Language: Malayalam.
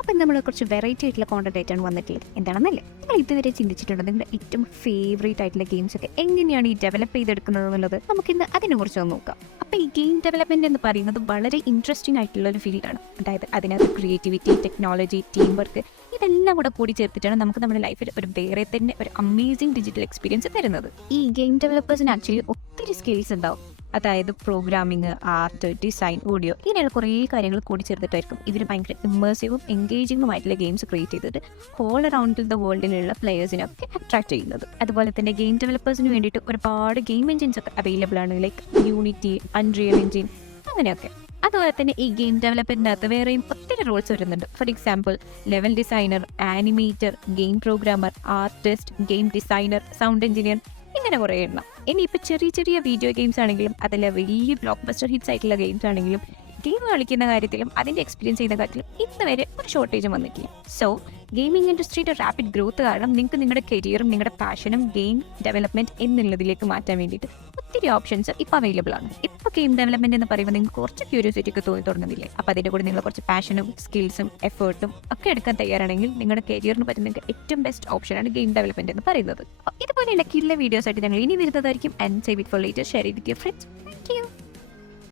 അപ്പം നമ്മൾ കുറച്ച് വെറൈറ്റി ആയിട്ടുള്ള കോണ്ടന്റ് ആയിട്ടാണ് വന്നിട്ടുള്ളത്. എന്താണെന്നല്ലേ, നിങ്ങൾ ഇതുവരെ ചിന്തിച്ചിട്ടുണ്ടോ നിങ്ങളുടെ ഏറ്റവും ഫേവറേറ്റ് ആയിട്ടുള്ള ഗെയിംസ് ഒക്കെ എങ്ങനെയാണ് ഈ ഡെവലപ്പ് ചെയ്തെടുക്കുന്നത് എന്നുള്ളത്? നമുക്കിന്ന് അതിനെക്കുറിച്ച് ഒന്ന് നോക്കാം. അപ്പോൾ ഈ ഗെയിം ഡെവലപ്മെന്റ് എന്ന് പറയുന്നത് വളരെ ഇൻട്രസ്റ്റിംഗ് ആയിട്ടുള്ള ഒരു ഫീൽഡാണ്. അതായത് അതിനകത്ത് ക്രിയേറ്റിവിറ്റി, ടെക്നോളജി, ടീം വർക്ക് ഇതെല്ലാം കൂടി ചേർത്തിട്ടാണ് നമുക്ക് നമ്മുടെ ലൈഫിൽ ഒരു വേറെ തന്നെ ഒരു അമേസിംഗ് ഡിജിറ്റൽ എക്സ്പീരിയൻസ് തരുന്നത്. ഈ ഗെയിം ഡെവലപ്പേഴ്സിന് ആക്ച്വലി ഒത്തിരി സ്കിൽസ് ഉണ്ടാവും. അതായത് പ്രോഗ്രാമിങ്, ആർട്ട്, ഡിസൈൻ, ഓഡിയോ ഇങ്ങനെയുള്ള കുറേ കാര്യങ്ങൾ കൂടി ചേർത്തിട്ടായിരിക്കും ഇവർ ഭയങ്കര ഇമ്മേഴ്സീവും എൻഗേജിങ്ങുമായിട്ടുള്ള ഗെയിംസ് ക്രിയേറ്റ് ചെയ്തിട്ട് ഹോൾ അറൗണ്ട് ദ വേൾഡിലുള്ള പ്ലെയേഴ്സിനൊക്കെ അട്രാക്ട് ചെയ്യുന്നത്. അതുപോലെ തന്നെ ഗെയിം ഡെവലപ്പേഴ്സിന് വേണ്ടിയിട്ട് ഒരുപാട് ഗെയിം എഞ്ചിൻസ് ഒക്കെ അവൈലബിൾ ആണ്. ലൈക്ക് യൂണിറ്റി, അൺറിയൽ എഞ്ചിൻ അങ്ങനെയൊക്കെ. അതുപോലെ തന്നെ ഈ ഗെയിം ഡെവലപ്മെൻറ്റിനകത്ത് വേറെയും ഒത്തിരി റോൾസ് വരുന്നുണ്ട്. For example level designer, animator, game programmer, artist, game designer, sound engineer ഇങ്ങനെ കുറേ എണ്ണം. ഇനിയിപ്പോൾ ചെറിയ ചെറിയ വീഡിയോ ഗെയിംസ് ആണെങ്കിലും അതല്ല വലിയ ബ്ലോക്ക് ബസ്റ്റർ ഹിറ്റ്സ് ആയിട്ടുള്ള ഗെയിംസ് ആണെങ്കിലും ഗെയിം കളിക്കുന്ന കാര്യത്തിലും അതിൻ്റെ എക്സ്പീരിയൻസ് ചെയ്യുന്ന കാര്യത്തിലും ഇന്ന് വരെ ഒരു ഷോർട്ടേജും വന്നിട്ടില്ല. സോ ഗെയിമിംഗ് ഇൻഡസ്ട്രിയുടെ റാപ്പിഡ് ഗ്രോത്ത് കാരണം നിങ്ങൾക്ക് നിങ്ങളുടെ കരിയറും നിങ്ങളുടെ പാഷനും ഗെയിം ഡെവലപ്മെൻറ്റ് എന്നുള്ളതിലേക്ക് മാറ്റാൻ വേണ്ടിയിട്ട് ഒത്തിരി ഓപ്ഷൻസ് ഇപ്പോൾ അവൈലബിൾ ആണ്. ഇപ്പോൾ ഗെയിം ഡെവലപ്മെൻറ്റ് എന്ന് പറയുമ്പോൾ നിങ്ങൾക്ക് കുറച്ച് ക്യൂരിയോസിറ്റി ഒക്കെ തോന്നി തുടങ്ങുന്നില്ലേ? അപ്പോൾ അതിൻ്റെ കൂടെ നിങ്ങൾ കുറച്ച് പാഷനും സ്കിൽസും എഫേർട്ടും ഒക്കെ എടുക്കാൻ തയ്യാറാണെങ്കിൽ നിങ്ങളുടെ കരിയറിന് പറ്റുന്ന ഏറ്റവും ബെസ്റ്റ് ഓപ്ഷനാണ് ഗെയിം ഡെവലപ്മെൻറ്റ് എന്ന് പറയുന്നത്. ഇതുപോലെയുള്ള കില്ല വീഡിയോസ് ആയിട്ട് ഞങ്ങൾ ഇനി വരുന്നതായിരിക്കും. And save it for later, share with your friends. Thank you.